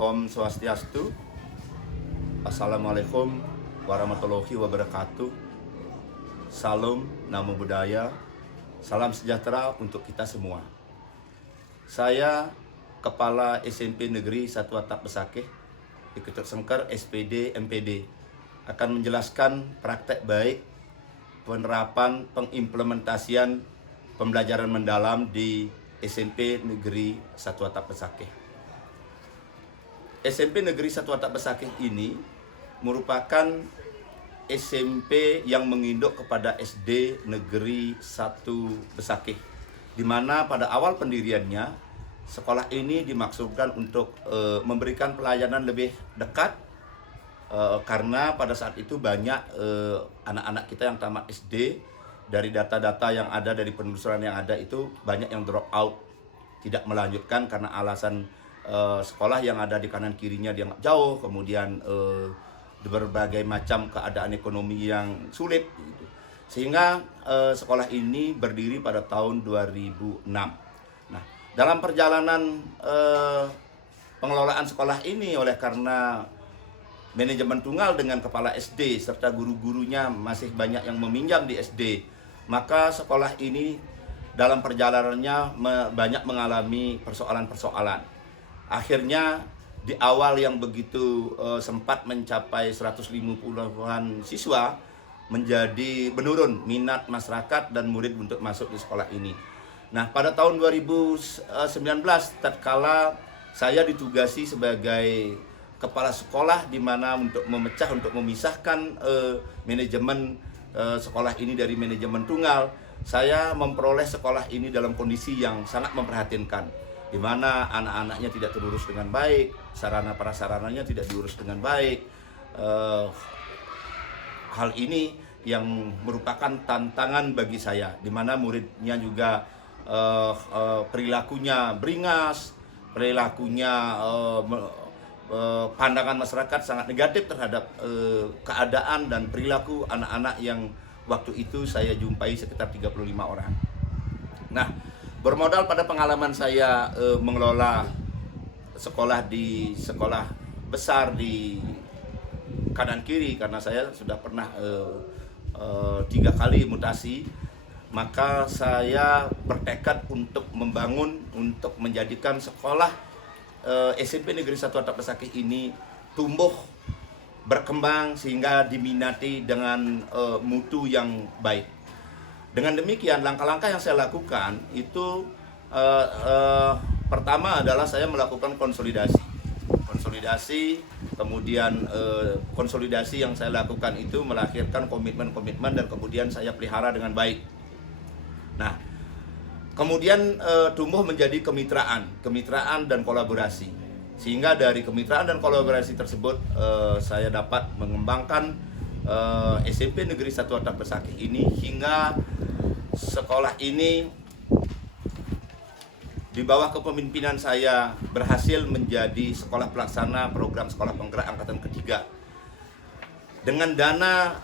Om Swastiastu. Assalamualaikum warahmatullahi wabarakatuh. Salam, namo buddhaya. Salam sejahtera untuk kita semua. Saya Kepala SMP Negeri 1 Atap Besakih, Iketut Sengker SPD MPD, akan menjelaskan praktek baik penerapan pengimplementasian pembelajaran mendalam di SMP Negeri 1 Atap Besakih. SMP Negeri 1 Atap Besakih ini merupakan SMP yang menginduk kepada SD Negeri 1 Besakih, di mana pada awal pendiriannya sekolah ini dimaksudkan untuk memberikan pelayanan lebih dekat, karena pada saat itu banyak anak-anak kita yang tamat SD. Dari data-data yang ada, dari penelusuran yang ada, itu banyak yang drop out, tidak melanjutkan karena alasan sekolah yang ada di kanan kirinya dianggap jauh, kemudian berbagai macam keadaan ekonomi yang sulit gitu. Sehingga sekolah ini berdiri pada tahun 2006. Nah, dalam perjalanan pengelolaan sekolah ini, oleh karena manajemen tunggal dengan kepala SD serta guru-gurunya masih banyak yang meminjam di SD, maka sekolah ini dalam perjalanannya banyak mengalami persoalan-persoalan. Akhirnya di awal yang begitu sempat mencapai 150-an siswa, menjadi menurun minat masyarakat dan murid untuk masuk di sekolah ini. Nah, pada tahun 2019 tatkala saya ditugasi sebagai kepala sekolah, di mana untuk memecah, untuk memisahkan manajemen sekolah ini dari manajemen tunggal, saya memperoleh sekolah ini dalam kondisi yang sangat memprihatinkan, di mana anak-anaknya tidak terurus dengan baik, sarana prasarananya tidak diurus dengan baik. Hal ini yang merupakan tantangan bagi saya, di mana muridnya juga perilakunya beringas, perilakunya pandangan masyarakat sangat negatif terhadap keadaan dan perilaku anak-anak yang waktu itu saya jumpai sekitar 35 orang. Nah, bermodal pada pengalaman saya mengelola sekolah di sekolah besar di kanan kiri, karena saya sudah pernah 3 kali mutasi, maka saya bertekad untuk membangun, untuk menjadikan sekolah SMP Negeri 1 Atap Besakih ini tumbuh, berkembang, sehingga diminati dengan mutu yang baik. Dengan demikian, langkah-langkah yang saya lakukan itu pertama adalah saya melakukan konsolidasi, kemudian konsolidasi yang saya lakukan itu melahirkan komitmen-komitmen dan kemudian saya pelihara dengan baik. Nah, kemudian tumbuh menjadi kemitraan dan kolaborasi, sehingga dari kemitraan dan kolaborasi tersebut saya dapat mengembangkan SMP Negeri 1 Atap Besakih ini, hingga sekolah ini di bawah kepemimpinan saya berhasil menjadi sekolah pelaksana program sekolah penggerak angkatan ketiga. Dengan dana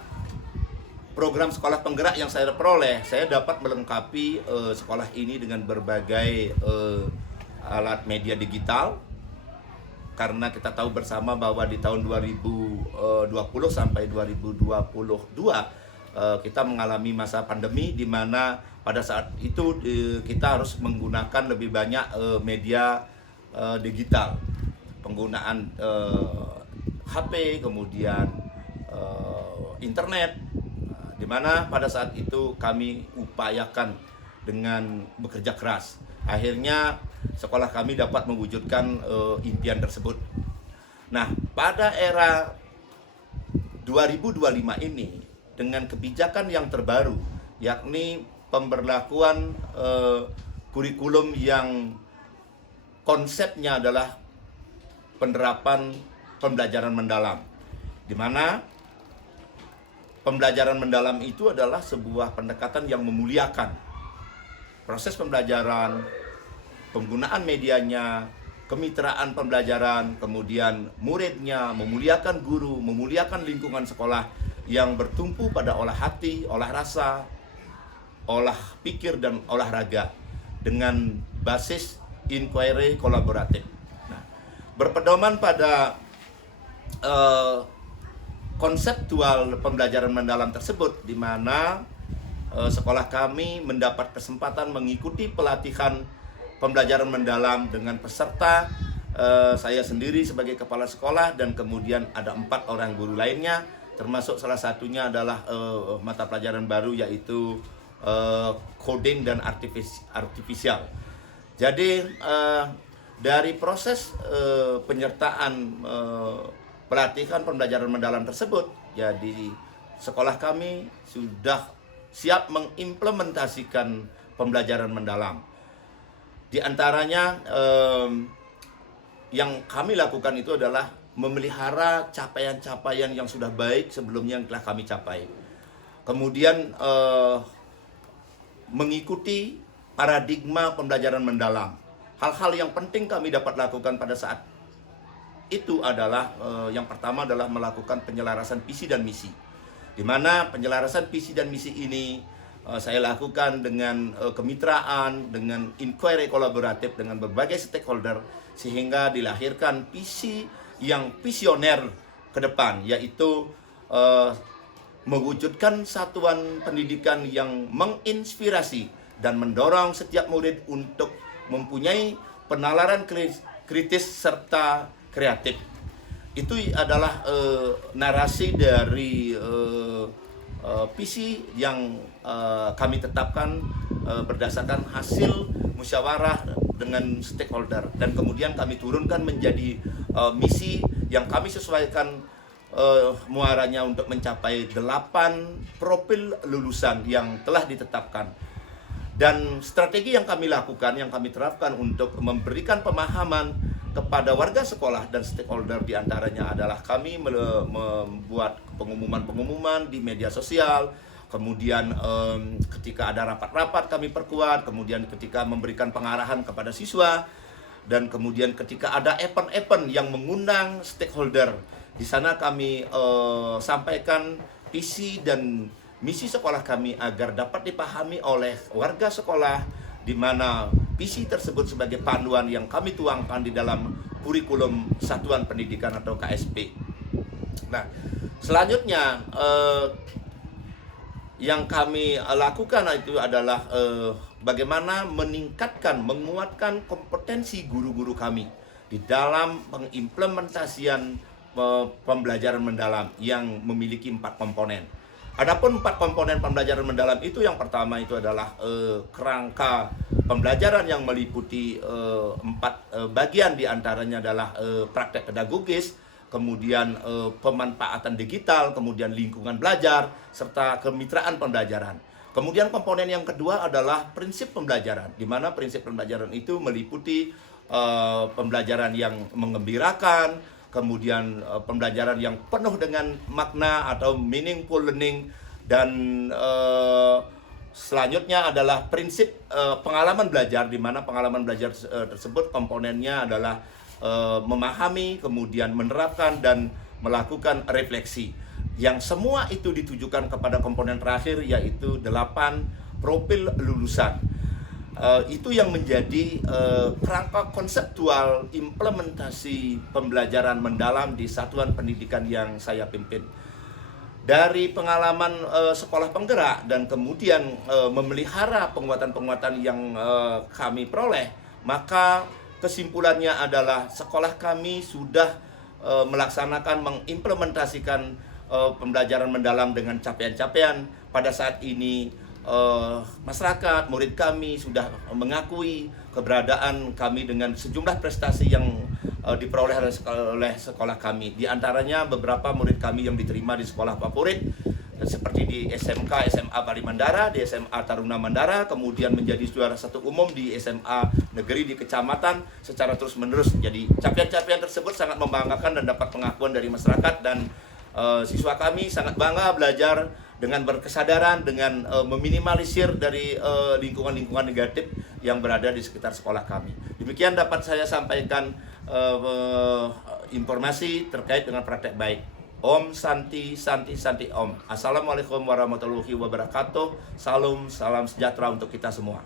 program sekolah penggerak yang saya peroleh, saya dapat melengkapi sekolah ini dengan berbagai alat media digital, karena kita tahu bersama bahwa di tahun 2020 sampai 2022 kita mengalami masa pandemi, di mana pada saat itu kita harus menggunakan lebih banyak media digital, penggunaan HP, kemudian internet, di mana pada saat itu kami upayakan dengan bekerja keras. Akhirnya sekolah kami dapat mewujudkan impian tersebut. Nah, pada era 2025 ini, dengan kebijakan yang terbaru, yakni pemberlakuan kurikulum yang konsepnya adalah penerapan pembelajaran mendalam, di mana pembelajaran mendalam itu adalah sebuah pendekatan yang memuliakan proses pembelajaran, penggunaan medianya, kemitraan pembelajaran, kemudian muridnya, memuliakan guru, memuliakan lingkungan sekolah yang bertumpu pada olah hati, olah rasa, olah pikir, dan olahraga dengan basis inquiry kolaboratif. Nah, berpedoman pada konseptual pembelajaran mendalam tersebut, di mana sekolah kami mendapat kesempatan mengikuti pelatihan pembelajaran mendalam dengan peserta saya sendiri sebagai kepala sekolah, dan kemudian ada 4 orang guru lainnya, termasuk salah satunya adalah mata pelajaran baru, yaitu coding dan artificial. Jadi dari proses penyertaan pelatihan pembelajaran mendalam tersebut, jadi sekolah kami sudah siap mengimplementasikan pembelajaran mendalam. Di antaranya yang kami lakukan itu adalah memelihara capaian-capaian yang sudah baik sebelumnya yang telah kami capai. Kemudian mengikuti paradigma pembelajaran mendalam. Hal-hal yang penting kami dapat lakukan pada saat itu adalah yang pertama adalah melakukan penyelarasan visi dan misi. Di mana penyelarasan visi dan misi ini saya lakukan dengan kemitraan, dengan inquiry kolaboratif dengan berbagai stakeholder, sehingga dilahirkan visi yang visioner ke depan, yaitu mewujudkan satuan pendidikan yang menginspirasi dan mendorong setiap murid untuk mempunyai penalaran kritis serta kreatif. Itu adalah narasi dari visi yang kami tetapkan berdasarkan hasil musyawarah dengan stakeholder, dan kemudian kami turunkan menjadi misi yang kami sesuaikan muaranya untuk mencapai 8 profil lulusan yang telah ditetapkan. Dan strategi yang kami lakukan, yang kami terapkan untuk memberikan pemahaman kepada warga sekolah dan stakeholder, diantaranya adalah kami membuat pengumuman-pengumuman di media sosial, kemudian ketika ada rapat-rapat kami perkuat, kemudian ketika memberikan pengarahan kepada siswa, dan kemudian ketika ada event-event yang mengundang stakeholder, di sana kami sampaikan visi dan misi sekolah kami agar dapat dipahami oleh warga sekolah, di mana visi tersebut sebagai panduan yang kami tuangkan di dalam kurikulum Satuan Pendidikan atau KSP. Nah, selanjutnya yang kami lakukan itu adalah bagaimana meningkatkan, menguatkan kompetensi guru-guru kami di dalam pengimplementasian pembelajaran mendalam yang memiliki 4 komponen. Adapun 4 komponen pembelajaran mendalam itu, yang pertama itu adalah kerangka pembelajaran yang meliputi 4 bagian, diantaranya adalah praktek pedagogis, kemudian pemanfaatan digital, kemudian lingkungan belajar, serta kemitraan pembelajaran. Kemudian komponen yang kedua adalah prinsip pembelajaran, di mana prinsip pembelajaran itu meliputi pembelajaran yang menggembirakan, kemudian pembelajaran yang penuh dengan makna atau meaningful learning, dan selanjutnya adalah prinsip pengalaman belajar, di mana pengalaman belajar tersebut komponennya adalah memahami, kemudian menerapkan dan melakukan refleksi. Yang semua itu ditujukan kepada komponen terakhir, yaitu 8 profil lulusan. Itu yang menjadi kerangka konseptual implementasi pembelajaran mendalam di satuan pendidikan yang saya pimpin. Dari pengalaman sekolah penggerak dan kemudian memelihara penguatan-penguatan yang kami peroleh, maka kesimpulannya adalah sekolah kami sudah melaksanakan, mengimplementasikan pembelajaran mendalam dengan capaian-capaian. Pada saat ini masyarakat, murid kami sudah mengakui keberadaan kami dengan sejumlah prestasi yang diperoleh oleh sekolah kami. Di antaranya beberapa murid kami yang diterima di sekolah favorit, seperti di SMK SMA Bali Mandara, di SMA Taruna Mandara, kemudian menjadi juara 1 umum di SMA negeri di kecamatan secara terus-menerus. Jadi capaian-capaian tersebut sangat membanggakan dan dapat pengakuan dari masyarakat, dan siswa kami sangat bangga belajar dengan berkesadaran, dengan meminimalisir dari lingkungan-lingkungan negatif yang berada di sekitar sekolah kami. Demikian dapat saya sampaikan informasi terkait dengan praktek baik. Om Santi Santi Santi Om. Assalamualaikum warahmatullahi wabarakatuh. Salam sejahtera untuk kita semua.